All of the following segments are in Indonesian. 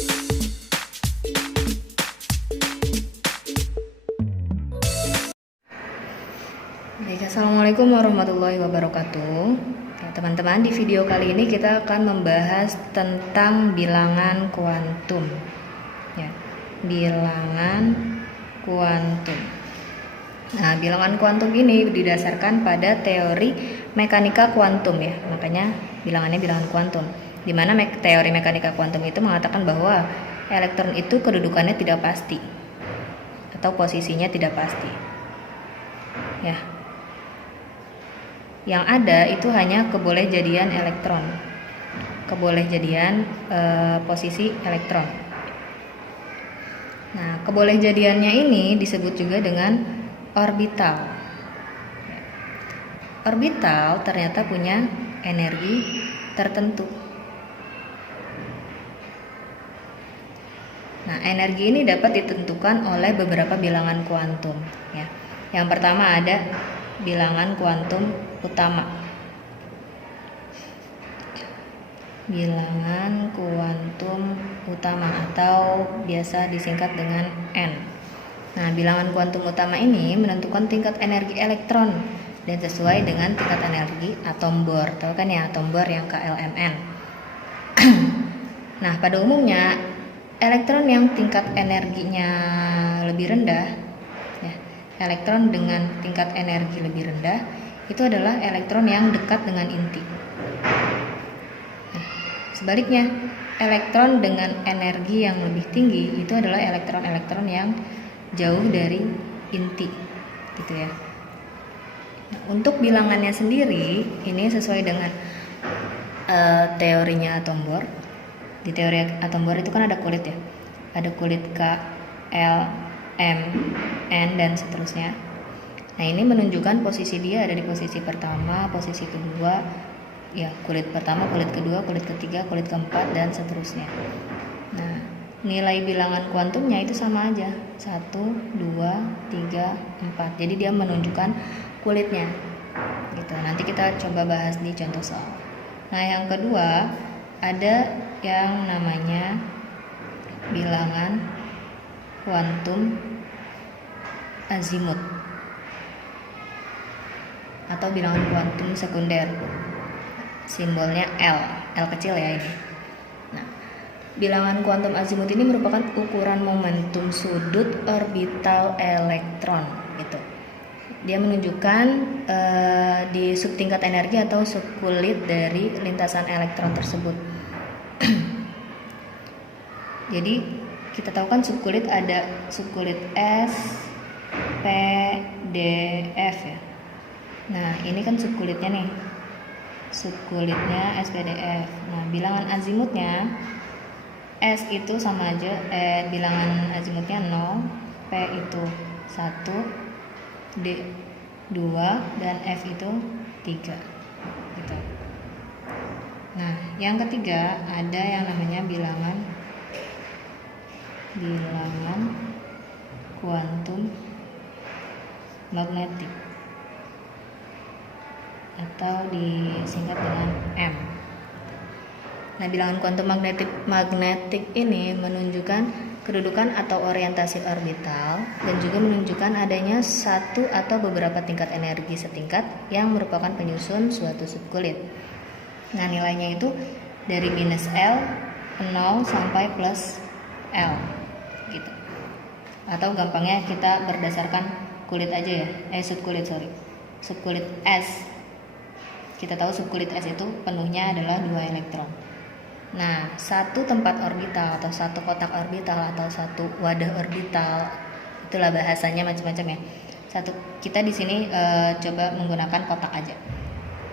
Baik, assalamualaikum warahmatullahi wabarakatuh. Ya, teman-teman, di video kali ini kita akan membahas tentang bilangan kuantum. Ya, bilangan kuantum. Nah, bilangan kuantum ini didasarkan pada teori mekanika kuantum ya. Makanya bilangannya bilangan kuantum. Di mana teori mekanika kuantum itu mengatakan bahwa elektron itu kedudukannya tidak pasti atau posisinya tidak pasti. Ya. Yang ada itu hanya kebolehjadian elektron, kebolehjadian posisi elektron. Nah, kebolehjadiannya ini disebut juga dengan orbital. Orbital ternyata punya energi tertentu. Nah, energi ini dapat ditentukan oleh beberapa bilangan kuantum. Ya. Yang pertama ada bilangan kuantum utama. Bilangan kuantum utama atau biasa disingkat dengan N. Nah, bilangan kuantum utama ini menentukan tingkat energi elektron dan sesuai dengan tingkat energi atom Bohr. Tahu kan ya atom Bohr yang KLMN. Nah, pada umumnya elektron yang tingkat energinya lebih rendah, ya, elektron dengan tingkat energi lebih rendah itu adalah elektron yang dekat dengan inti. Nah, sebaliknya, elektron dengan energi yang lebih tinggi itu adalah elektron-elektron yang jauh dari inti, gitu ya. Nah, untuk bilangannya sendiri, ini sesuai dengan teorinya atom Bohr. Di teori atom Bohr itu kan ada kulit ya, ada kulit K, L, M, N dan seterusnya. Nah, ini menunjukkan posisi dia ada di posisi pertama, posisi kedua, ya kulit pertama, kulit kedua, kulit ketiga, kulit keempat dan seterusnya. Nah, nilai bilangan kuantumnya itu sama aja, 1, 2, 3, 4. Jadi dia menunjukkan kulitnya. Gitu. Nanti kita coba bahas di contoh soal. Nah, yang kedua ada yang namanya bilangan kuantum azimut atau bilangan kuantum sekunder, simbolnya L kecil ya ini. Nah, bilangan kuantum azimut ini merupakan ukuran momentum sudut orbital elektron gitu. Dia menunjukkan di subtingkat energi atau subkulit dari lintasan elektron tersebut. Jadi kita tahu kan subkulit ada subkulit S, P, D, F ya. Nah, ini kan subkulitnya nih. Subkulitnya SPDF. Nah, bilangan azimutnya S itu sama aja, bilangan azimutnya 0, P itu 1, D 2 dan F itu 3. Gitu. Nah, yang ketiga ada yang namanya bilangan kuantum magnetik atau disingkat dengan M. Nah, bilangan kuantum magnetik ini menunjukkan kedudukan atau orientasi orbital dan juga menunjukkan adanya satu atau beberapa tingkat energi setingkat yang merupakan penyusun suatu subkulit. Nah, nilainya itu dari minus L, 0 sampai plus L gitu. Atau gampangnya kita berdasarkan kulit aja ya, subkulit S. Kita tahu subkulit S itu penuhnya adalah 2 elektron. Nah, satu tempat orbital atau satu kotak orbital atau satu wadah orbital, itulah bahasanya macam-macam ya. Kita di sini coba menggunakan kotak aja.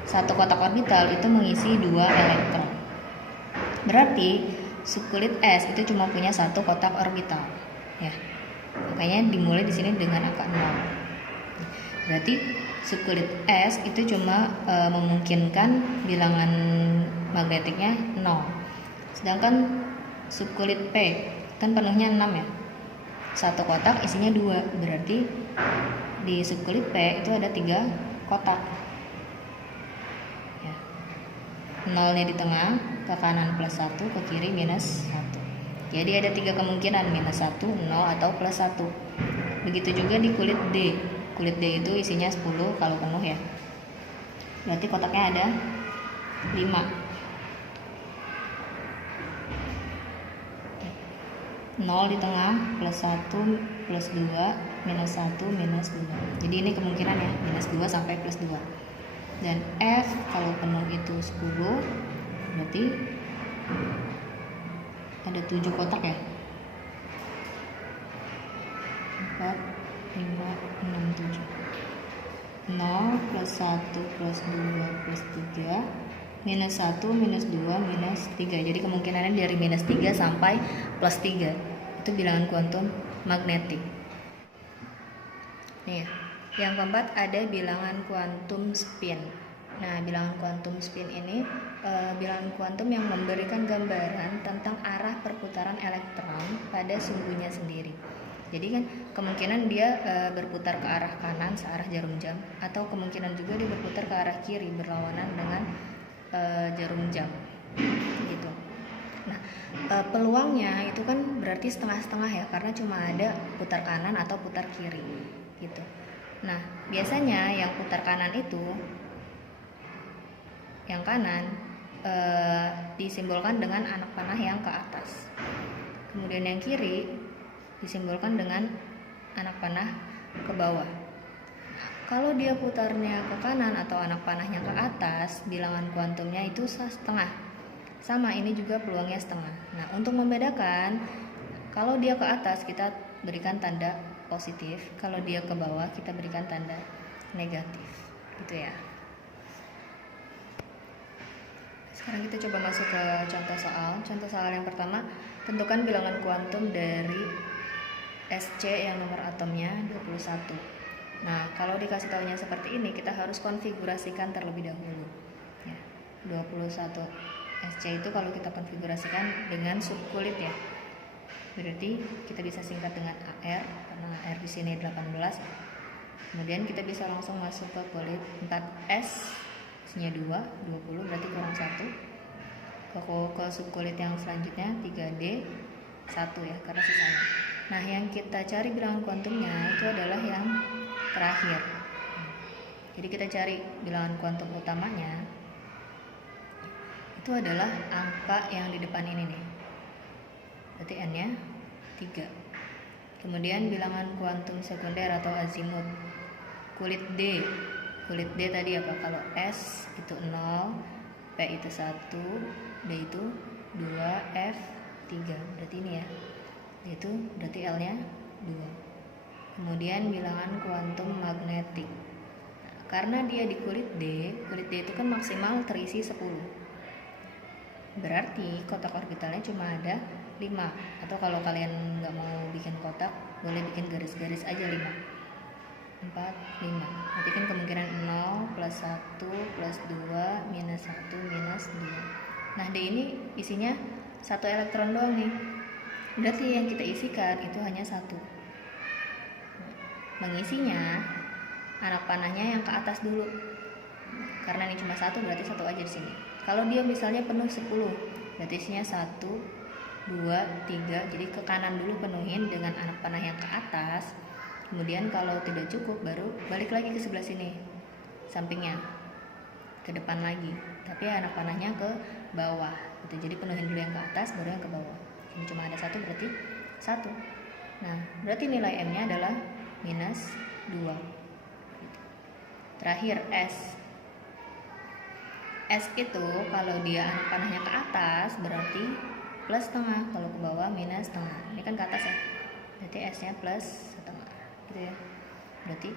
Satu kotak orbital itu mengisi 2 elektron. Berarti subkulit S itu cuma punya satu kotak orbital, ya. Makanya dimulai di sini dengan angka 0. Berarti subkulit S itu cuma memungkinkan bilangan magnetiknya 0. Sedangkan subkulit P kan penuhnya 6 ya. Satu kotak isinya 2. Berarti di subkulit P itu ada 3 kotak. Ya. 0-nya di tengah, ke kanan plus 1, ke kiri minus 1. Jadi ada 3 kemungkinan, -1, 0, atau +1. Begitu juga di kulit D. Kulit D itu isinya 10 kalau penuh ya. Berarti kotaknya ada 5. 0 di tengah, +1, +2, -1, -2. Jadi ini kemungkinan ya, -2 sampai +2. Dan F kalau penuh itu 10, berarti ada 7 kotak ya. 4, 5, 6, 7. 0, +1, +2, +3, -1, -2, -3. Jadi kemungkinannya dari -3 sampai +3. Itu bilangan kuantum magnetik. Nih, yang keempat ada bilangan kuantum spin. Nah, bilangan kuantum spin ini bilangan kuantum yang memberikan gambaran tentang arah perputaran elektron pada sumbunya sendiri. Jadi kan kemungkinan dia berputar ke arah kanan searah jarum jam, atau kemungkinan juga dia berputar ke arah kiri berlawanan dengan jarum jam gitu. Nah, peluangnya itu kan berarti setengah-setengah ya, karena cuma ada putar kanan atau putar kiri gitu. Nah, biasanya yang putar kanan itu, yang kanan disimbolkan dengan anak panah yang ke atas. Kemudian yang kiri disimbolkan dengan anak panah ke bawah. Kalau dia putarnya ke kanan atau anak panahnya ke atas, bilangan kuantumnya itu setengah. Sama, ini juga peluangnya setengah. Nah, untuk membedakan, kalau dia ke atas kita berikan tanda positif, kalau dia ke bawah kita berikan tanda negatif, gitu ya. Sekarang kita coba masuk ke contoh soal. Contoh soal yang pertama, tentukan bilangan kuantum dari SC yang nomor atomnya 21. Nah, kalau dikasih tahunya seperti ini, kita harus konfigurasikan terlebih dahulu. Ya, 21 SC itu kalau kita konfigurasikan dengan subkulit ya. Berarti kita bisa singkat dengan AR, karena AR di sini 18. Kemudian kita bisa langsung masuk ke kulit 4S, isinya 20, berarti kurang 1. Ke subkulit yang selanjutnya 3D, 1 ya, karena sisanya. Nah, yang kita cari bilangan kuantumnya itu adalah yang terakhir. Jadi kita cari bilangan kuantum utamanya, itu adalah angka yang di depan ini nih. Berarti N-nya 3. Kemudian bilangan kuantum sekunder atau azimut. Kulit D. Kulit D tadi apa? Kalau S itu 0, P itu 1, D itu 2, F 3. Berarti ini ya. Itu berarti L-nya 2. Kemudian bilangan kuantum magnetik. Nah, karena dia di kulit D itu kan maksimal terisi 10. Berarti kotak orbitalnya cuma ada 5. Atau kalau kalian nggak mau bikin kotak, boleh bikin garis-garis aja 5. 4, 5. Berarti kan kemungkinan 0, +1, +2, -1, -2. Nah, D ini isinya 1 elektron doang nih. Berarti yang kita isikan itu hanya 1. Mengisinya, anak panahnya yang ke atas dulu. Karena ini cuma 1, berarti 1 aja di sini. Kalau dia misalnya penuh 10, berarti isinya 1, 2, 3. Jadi ke kanan dulu penuhin dengan anak panah yang ke atas. Kemudian kalau tidak cukup, baru balik lagi ke sebelah sini, sampingnya, ke depan lagi. Tapi anak panahnya ke bawah. Gitu. Jadi penuhin dulu yang ke atas, baru yang ke bawah. Ini cuma ada 1, berarti 1. Nah, berarti nilai M-nya adalah -2. Terakhir S. S itu kalau dia anak panahnya ke atas berarti +1/2, kalau ke bawah -1/2. Ini kan ke atas ya, berarti S-nya +1/2 gitu ya. Berarti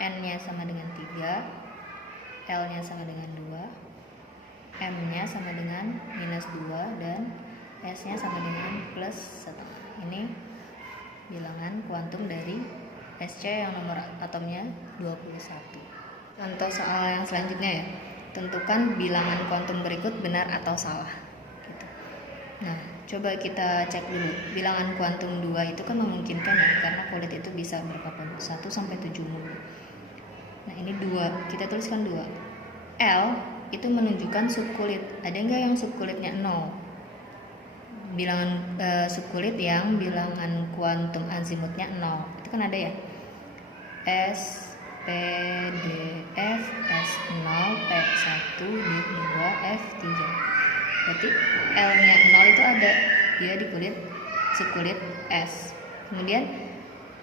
N-nya sama dengan 3, L-nya sama dengan 2, M-nya sama dengan -2, dan S-nya sama dengan +1/2. Ini bilangan kuantum dari SC yang nomor atomnya 21. Contoh soal yang selanjutnya ya. Tentukan bilangan kuantum berikut benar atau salah. Gitu. Nah, coba kita cek dulu. Bilangan kuantum 2 itu kan memungkinkan ya, karena kulit itu bisa berapa? 1 sampai 7 mulu. Nah, ini 2. Kita tuliskan 2. L itu menunjukkan subkulit. Ada nggak yang subkulitnya 0? bilangan subkulit yang bilangan kuantum azimutnya 0. Itu kan ada ya. S P D F S0 P1 D2 F3. Berarti L-nya 0 itu ada, dia di subkulit S. Kemudian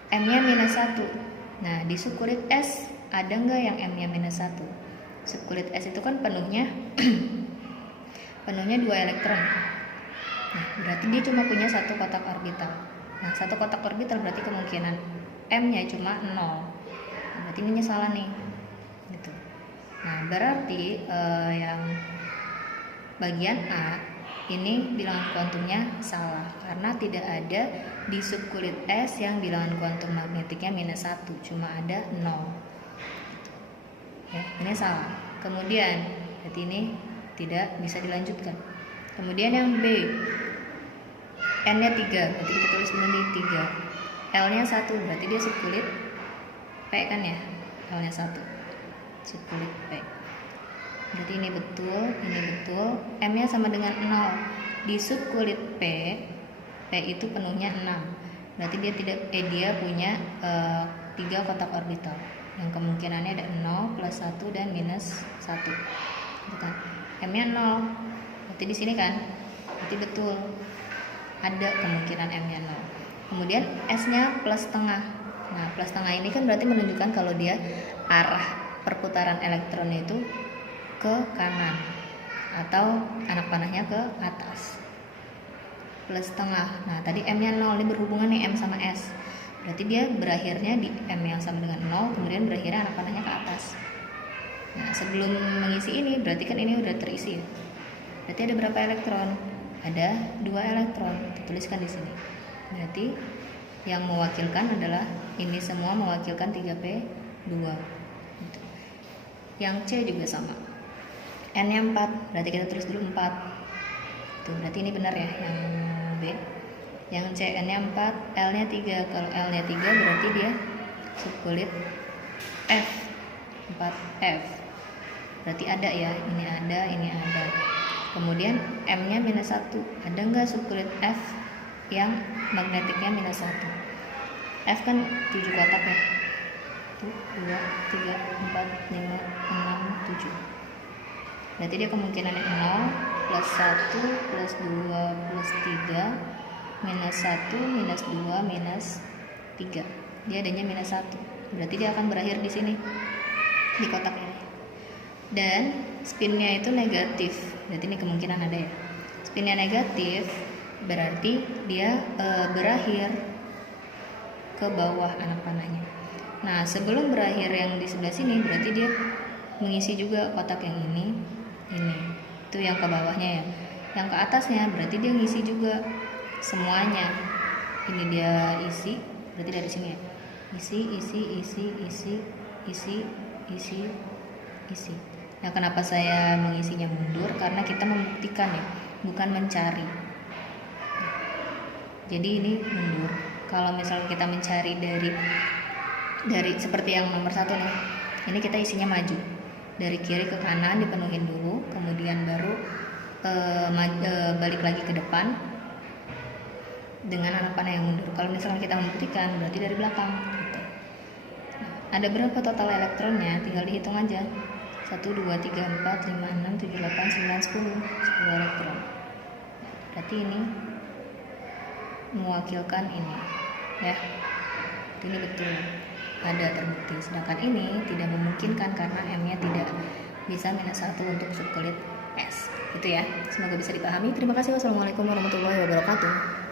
M-nya -1. Nah, di subkulit S ada nggak yang M-nya -1? Subkulit S itu kan penuhnya 2 elektron. Nah, berarti dia cuma punya 1 kotak orbital. Nah, 1 kotak orbital berarti kemungkinan M-nya cuma 0. Berarti ini salah nih. Gitu. Nah, berarti yang bagian A ini bilangan kuantumnya salah karena tidak ada di subkulit S yang bilangan kuantum magnetiknya -1, cuma ada 0. Ya, ini salah. Kemudian berarti ini tidak bisa dilanjutkan. Kemudian yang B, N-nya 3, berarti kita tulis dulu nih 3. L-nya 1, berarti dia subkulit P kan ya? L-nya 1, subkulit P. Berarti ini betul, M-nya sama dengan 0. Di subkulit P itu penuhnya 6. Berarti dia punya 3 kotak orbital. Yang kemungkinannya ada 0, +1 dan -1. Bukan. M-nya 0. Berarti di sini kan? Berarti betul. Ada kemungkinan M-nya 0. Kemudian S-nya +setengah. Nah, +setengah ini kan berarti menunjukkan kalau dia arah perputaran elektronnya itu ke kanan atau anak panahnya ke atas. +setengah. Nah, tadi M-nya 0, ini berhubungan nih M sama S. Berarti dia berakhirnya di M yang sama dengan 0, kemudian berakhirnya anak panahnya ke atas. Nah, sebelum mengisi ini berarti kan ini udah terisi ya. Berarti ada berapa elektron? Ada 2 elektron. Dituliskan di sini. Berarti yang mewakilkan adalah ini semua mewakilkan 3p2. Gitu. Yang C juga sama. N-nya 4, berarti kita tulis dulu 4. Tuh, berarti ini benar ya yang B. Yang C, N-nya 4, L-nya 3. Kalau L-nya 3 berarti dia subkulit F. 4F. Berarti ada ya, ini ada, ini ada. Kemudian M-nya -1. Ada nggak subkulit F yang magnetiknya -1? F kan 7 kotak ya. 1, 2, 3, 4, 5, 6, 7. Berarti dia kemungkinannya 0, +1, +2, +3, -1, -2, -3. Dia adanya -1. Berarti dia akan berakhir di sini, di kotak ini. Dan spinnya itu negatif. Berarti ini kemungkinan ada ya. Spinnya negatif berarti dia berakhir ke bawah anak panahnya. Nah, sebelum berakhir yang di sebelah sini berarti dia mengisi juga kotak yang ini. Itu yang ke bawahnya ya. Yang ke atasnya berarti dia ngisi juga semuanya. Ini dia isi, berarti dari sini ya. Isi. Nah, kenapa saya mengisinya mundur? Karena kita membuktikan ya, bukan mencari. Jadi ini mundur. Kalau misalnya kita mencari dari seperti yang nomor 1 nih, ini kita isinya maju dari kiri ke kanan, dipenuhin dulu, kemudian baru balik lagi ke depan dengan anak panah yang mundur. Kalau misalnya kita membuktikan berarti dari belakang gitu. Nah, ada berapa total elektronnya? Tinggal dihitung aja. 1, 2, 3, 4, 5, 6, 7, 8, 9, 10 elektron. Berarti ini mewakilkan ini ya. Ini betul ada terbukti. Sedangkan ini tidak memungkinkan karena M-nya tidak bisa -1 untuk subkulit S. Gitu ya. Semoga bisa dipahami. Terima kasih. Wassalamualaikum warahmatullahi wabarakatuh.